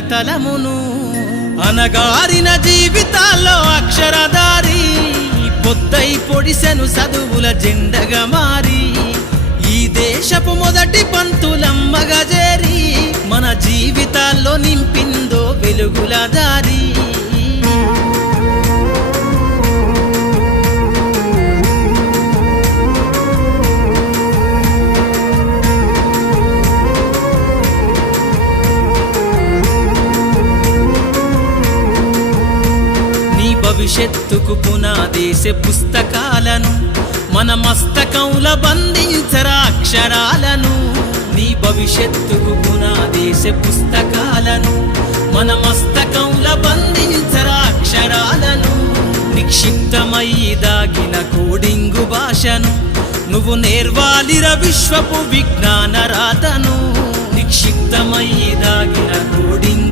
తలమును అనగారిన జీవితాల్లో అక్షరధారి పొద్దై పొడిసెను చదువుల జెండగా మారి ఈ దేశపు మొదటి పంతులమ్మగా చేరి మన జీవితాల్లో నింపిందో వెలుగుల దారి. భవిష్యత్తుకు పునాదేశ పుస్తకాలను మన మస్తకంల బంధించరా అక్షరాలను. నీ భవిష్యత్తుకు పునాదేశ పుస్తకాలను మన మస్తకంల బంధించరా అక్షరాలను. నిక్షిప్తమయ్యి దాగిన కోడింగు భాషను నువ్వు నేర్వాలిర విశ్వపు విజ్ఞాన రాతను. నిక్షిప్తమయ్యి దాగిన కోడింగ్